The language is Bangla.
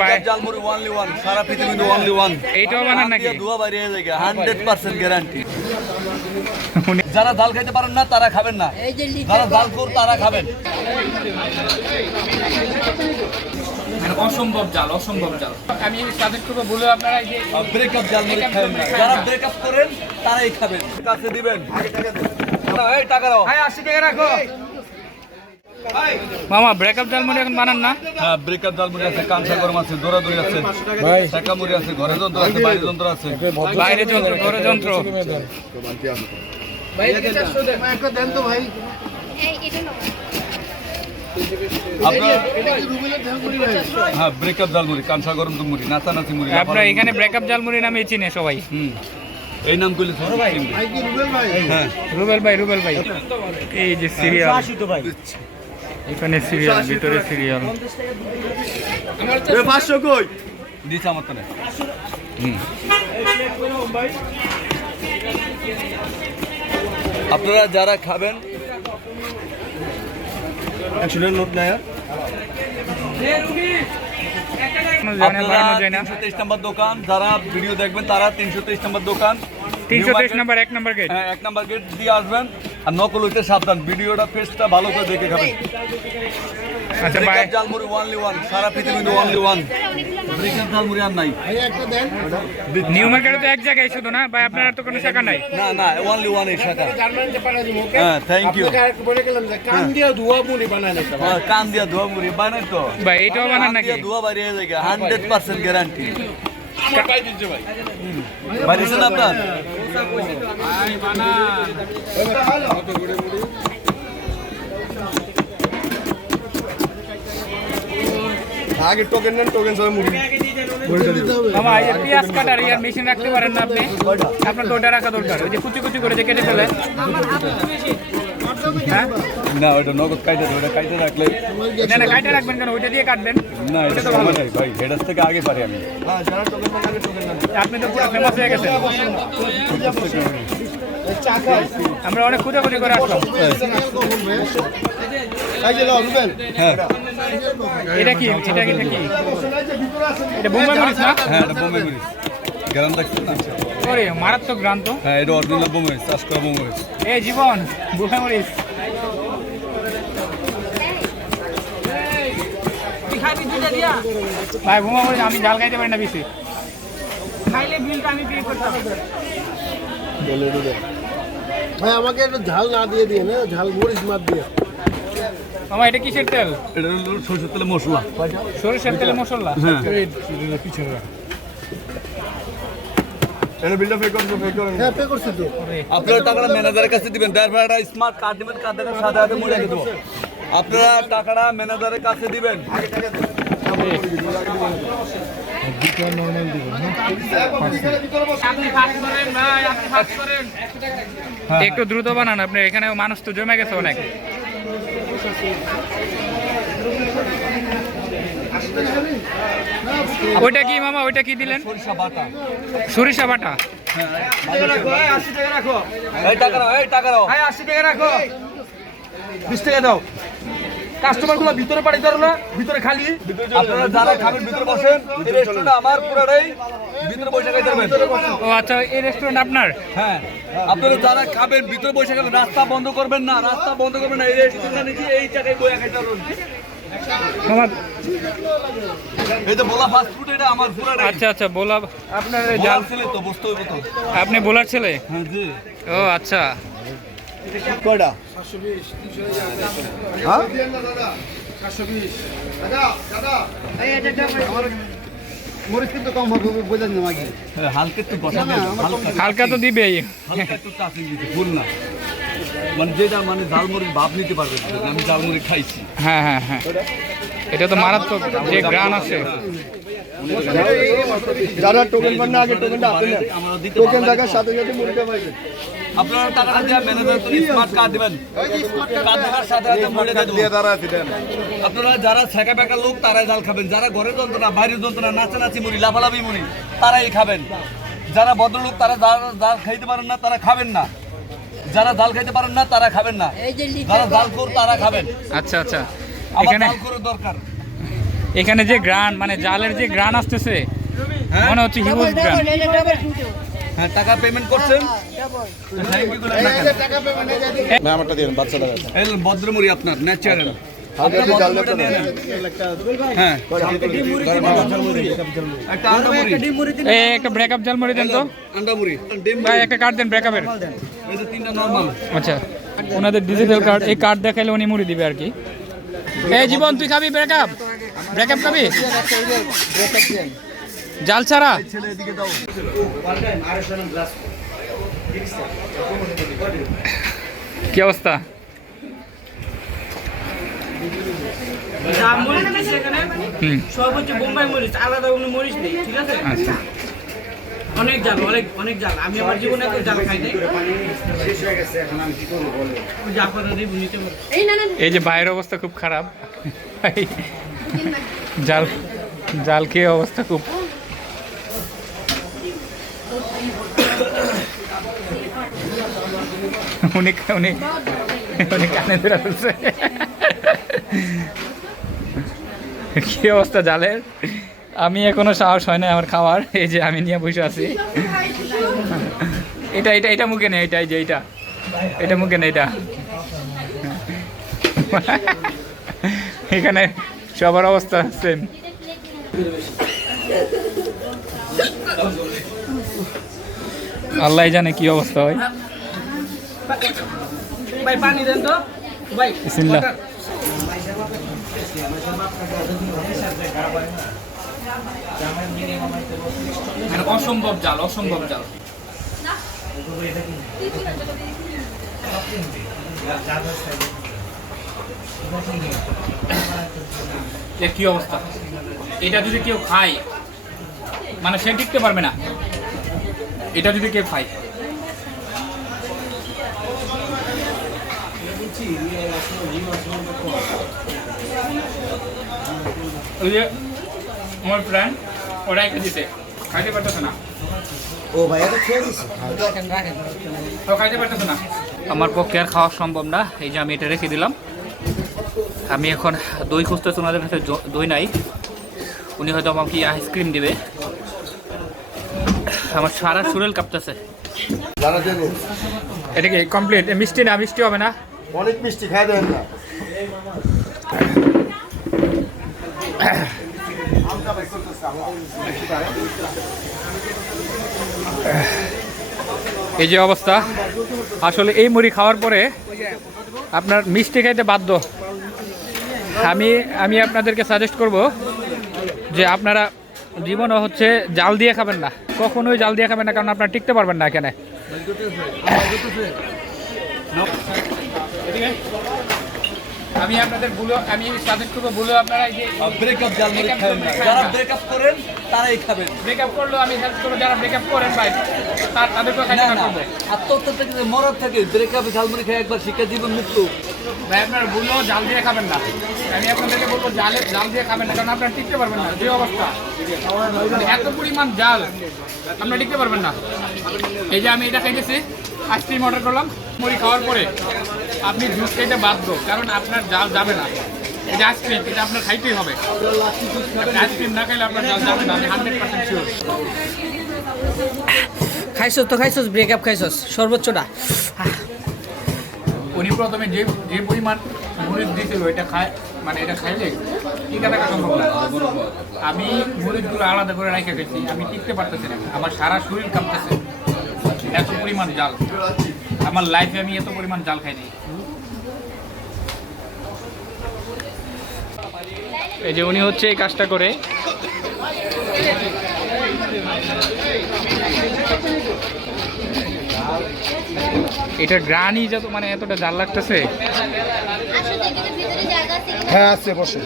ভাই ব্রেকআপ জালমুড়ি ওয়ানলি ওয়ান সারা পৃথিবীতে ওয়ানলি ওয়ান এইটাও বানান নাকি দুয়া বাইরে যায় হান্ড্রেড পার্সেন্ট গ্যারান্টি যারা জাল খেতে পারেন না তারা খাবেন না যারা জাল কর তারা খাবেন অসম্ভব জাল অসম্ভব জাল। আমি সাজেস্ট করব বলে আপনারা যে ব্রেকআপ জালমুড়ি খাবেন যারা ব্রেকআপ করেন তারাই খাবেন। কাছে দিবেন। টাকা দাও। ভাই আশি টাকা রাখো। মামা ব্রেকআপ জালমুড়ি এখন বানান না? হ্যাঁ ব্রেকআপ জালমুড়ি আছে কাঁচা গরম আছে দৌড়াদৌড়ি আছে ভাই। মুড়ি আছে ঘরে যন্ত্র আছে বাইরে যন্ত্র আছে। বাইরে যন্ত্র ঘরে যন্ত্র। হ্যাঁ ব্রেকআপ জালমুড়ি কাঁচা গরম তো মুড়ি নাচানাচি মুড়ি আপনার এখানে ব্রেকআপ জালমুড়ি নামে চিনে সবাই। হুম। এই নাম করলে হ্যাঁ। রুবেল ভাই রুবেল ভাই। এই যে সিরিয়াল এখানে সিরিয়াল ভিতরে সিরিয়াল পাঁচশো কই? দিচ্ছে আমার তো আপনারা যারা খাবেন একশো নোট নেয়। তিনশো তেইশ নম্বর দোকান যারা ভিডিও দেখবেন তারা তিনশো তেইশ নম্বর দোকান তিনশো তেইশ নম্বর এক নম্বর গেট হ্যাঁ এক নাম্বার গেট দিয়ে আসবেন। আর নকল হইতে সাবধান ভিডিওটা ফেসটা ভালো করে দেখে খাবেন। আচ্ছা ভাই জালমুড়ি ওয়ানলি ওয়ান সারা পৃথিবীতে ওয়ানলি ওয়ান ব্রেকআপ জালমুড়ি আর নাই। নিউ মার্কেটে তো এক জায়গায় শুধু না ভাই আপনার তো কোনো শাখা নাই। না না ওয়ানলি ওয়ান এই শাখা। হ্যাঁ থ্যাংক ইউ কান দিয়ে ধোয়া মুড়ি বানায় না হ্যাঁ কান দিয়া ধোয়া মুড়ি বানাই তো। ভাই বানান নাকি? ধোয়া বাইরে যায় হান্ড্রেড পার্সেন্ট গ্যারান্টি বাড়িছেন আপনার আগে টোকেন নেন টোকেন সবাই মুড়ি মামা এই যে পেঁয়াজ কাটার ইয়ার মেশিন রাখতে পারেন না আপনি? আপনার ওটা রাখা দরকার। ওই যে কুচি কুচি করে যে কেটে ফেলে। হ্যাঁ না ওটা নগদ কাইটে ওটা কাইটে রাখলে না না কাটে রাখবেন কেন? ওইটা দিয়ে কাটবেন। না এটা তো ভালো। ভাই হেডার থেকে আগে পারি আমি। আপনি তো পুরো ফেমাস হয়ে গেছেন। আমরা অনেক খুঁজাখুঁজি করে আসলাম। হ্যাঁ। এটা কি? এটা কি? এটা কি? এটা বোম্বাই মরিচ না? হ্যাঁ এটা বোমে মরিচ। গ্রাম দেখছেন না ওরে মারাত্মক হ্যাঁ এটা অরিজিনাল চাষ করা বোমে মরিচ এই জীবন ভাই বোমা মরিচ আমি জাল খাইতে পারি না বেশি। খাইলে বিলটা আমি পে করতাম ভাই আমাকে একটু ঝাল না দিয়ে দিয়ে না ঝাল মরিচ মার দিয়ে। আমার এটা কিসের তেল? এটা হলো সরষের তেলে মশলা। সরিষার তেলে মশলা? হ্যাঁ। এটা বিলটা পে করছ পে করেন হ্যাঁ পে করছি তো। আপনারা টাকাটা ম্যানেজারের কাছে দিবেন। তারপর একটা স্মার্ট কার্ড দিবেন কার্ডের সাথে মুড়ে দেবো। আপনারা টাকাটা ম্যানেজারের কাছে দিবেন। একটু দ্রুত বানান আপনি এখানে মানুষ তো জমে গেছে অনেক। ওইটা কি মামা ওইটা কি দিলেন? সরিষা বাটা। সরিষা বাটা? টাকা নাও এই আশি টাকা রাখো। বিশ টাকা কাস্টমারগুলো ভিতরে না ভিতরে খালি। আপনারা যারা খাবেন ভিতরে বসেন। এই রেস্টুরেন্ট আমার পুরাটাই ভিতরে বসে খাইতে ও আচ্ছা এই রেস্টুরেন্ট আপনার? হ্যাঁ আপনারা যারা খাবেন ভিতরে বসে খাবেন রাস্তা বন্ধ করবেন না রাস্তা বন্ধ করবেন না এই রেস্টুরেন্টে নিচে এই জায়গায় বসে খাইতে পারবেন মামা এই যে বলা ফাস্ট ফুড এটা আমার আচ্ছা আচ্ছা বলা আপনার জাল জাল তো বুঝতে হইব তো। আপনি বোলার ছেলে? হ্যাঁ ও আচ্ছা। কয়টা? হ্যাঁ? হ্যাঁ, হালকা তো দিবেই। হালকা ভুল না। মানে যেটা মানে ঝালমুড়ি ভাব নিতে পারবে আমি ঝালমুড়ি খাইছি। হ্যাঁ হ্যাঁ হ্যাঁ। এটা তো মারাত্মক যে গ্রান আছে। যারা টোকেন পান না আগে টোকেনটা আপনি টোকেন টাকার সাথে সাথে মুড়িটা পাইবেন আপনারা টাকাটা দিয়ে ম্যানেজার তো স্মার্ট কার্ড দিবেন। কার্ড দেওয়ার সাথে সাথে মুড়ে দিয়ে দেবো। আপনারা যারা ছেঁকা পেকা লোক তারাই জাল খাবেন। যারা ঘরের যন্ত্রণা বাইরের যন্ত্রণা নাচানাচি মুড়ি লাফালাফি মুড়ি তারাই খাবেন। যারা ভদ্রলোক তারা জাল জাল খাইতে পারেন না তারা খাবেন না। যারা ডাল খাইতে পারেন না তারা খাবেন না। যারা ডাল কর তারা খাবেন। আচ্ছা আচ্ছা। এখানে দরকার। এখানে যে গ্রান মানে জালের যে গ্রান আসতেছে হ্যাঁ? মনে হচ্ছে হিউজ গ্রান। হ্যাঁ টাকা পেমেন্ট করছেন? আমারটা দিন। বাচ্চাটা এই হলো ভদ্রমুড়ি আপনার ন্যাচারাল একটু হ্যাঁ। একটা এই ব্রেকআপ জাল মরে দেন তো। ভাই একটা কার্ড দেন ব্রেকআপের এই যে তিনটা নরমাল আচ্ছা ওনাদের ডিজিটাল কার্ড এই কার্ড দেখাইলে উনি মুড়ি দিবে আর কি। এই জীবন তুই খাবি ব্রেকআপ ব্রেকআপ খাবি? জাল ছাড়া? কি অবস্থা? যা মরিচ দিছে এখানে সব হচ্ছে বোম্বাই মরিচ আলাদা কোনো মরিচ নেই ঠিক আছে? আচ্ছা। অনেক জাল অনেক অনেক জাল। আমি আমার জীবনে এত জাল খাই নাই। এই যে বাইরের অবস্থা খুব খারাপ। ভাই, জাল জাল খেয়ে অবস্থা খুব। উনি উনি উনি কানে ধরে ফেলছে। কি অবস্থা জালের? আমি এখনও সাহস হয় না আমার খাওয়ার এই যে আমি নিয়ে বসে আছি। এটা এটা এটা মুখে নেই এটা এই যে এটা এটা মুখে নেই এটা। এখানে সবার অবস্থা সেম আল্লাহ জানে কি অবস্থা হয়। ভাই পানি দেন তো। ভাই। মানে অসম্ভব জাল অসম্ভব জাল। কি অবস্থা? এটা যদি কেউ খায় মানে সে টিকতে পারবে না। এটা যদি কেউ খায়। ওই যে আমার ফ্রেন্ড ওরাই খেয়েছে খাইতে পারতেছে না। ও ভাই এটা খেয়ে দিছে খাইতে পারতেছে না। আমার পক্ষে আর খাওয়া সম্ভব না। এই যে আমি এটা রেখে দিলাম। আমি এখন দই খুঁজতেছি ওনাদের কাছে জ- দই নাই। উনি হয়তো আমাকে আইসক্রিম দিবে। আমার সারা শরীর কাঁপতেছে। এটা কি কমপ্লিট মিষ্টি না মিষ্টি হবে না? অনেক মিষ্টি খাই দেন না। এই যে অবস্থা। আসলে এই মুড়ি খাওয়ার পরে আপনার মিষ্টি খাইতে বাধ্য। আমি আমি আপনাদেরকে সাজেস্ট করব যে আপনারা জীবনে হচ্ছে জাল দিয়ে খাবেন না। কখনোই জাল দিয়ে খাবেন না, কারণ আপনারা টিকতে পারবেন না এখানে। আমি আপনাদের ভুলো আমি সাজেস্ট করব ভুলো আপনারা এই যে ব্রেকআপ জাল মুড়ি খাবেন না যারা ব্রেকআপ করেন তারাই খাবেন। ব্রেকআপ করল আমি হেল্প করব যারা ব্রেকআপ করেন ভাই তার তাদেরকেও খাইতে করব আত্মহত্যা থেকে যে মরদ থাকে ব্রেকআপ ঝালমুড়ি খেয়ে একবার শিক্ষা জীবন মুক্ত। ভাই আপনার ভুলো জাল দিয়ে খাবেন না। আমি আপনাদেরকে বলব জালে জাল দিয়ে খাবেন না কারণ আপনারা টিকতে পারবেন না যে অবস্থা। মানে এত পরিমাণ জাল আপনারা টিকতে পারবেন না। এই যে আমি এটা খাইতেছি আইসক্রিম অর্ডার করলাম মুড়ি খাওয়ার পরে। আপনি জুস খেতে বাধ্য কারণ আপনার জাল যাবে না। এই যে আইসক্রিম এটা আপনার খাইতেই হবে। আইসক্রিম না খাইলে আপনার জাল যাবে না আমি হান্ড্রেড পার্সেন্ট শিওর খাইছস তো খাইছস ব্রেকআপ খাইছস সর্বোচ্চটা। উনি প্রথমে যে যে পরিমাণ মরিচ দিয়েছিল এটা খায় মানে এটা খাইলে টিকা থাকা সম্ভব না। আমি মরিচগুলো আলাদা করে রেখে গেছি আমি টিকতে পারতেছি না। আমার সারা শরীর কাঁপতেছে। এত পরিমাণ জাল। আমার লাইফে আমি এত পরিমাণ জাল খাইনি। এই যে উনি হচ্ছে এই কাজটা করে। এটা গ্রানই যত মানে এতটা জাল লাগতেছে। হ্যাঁ আছে বসে।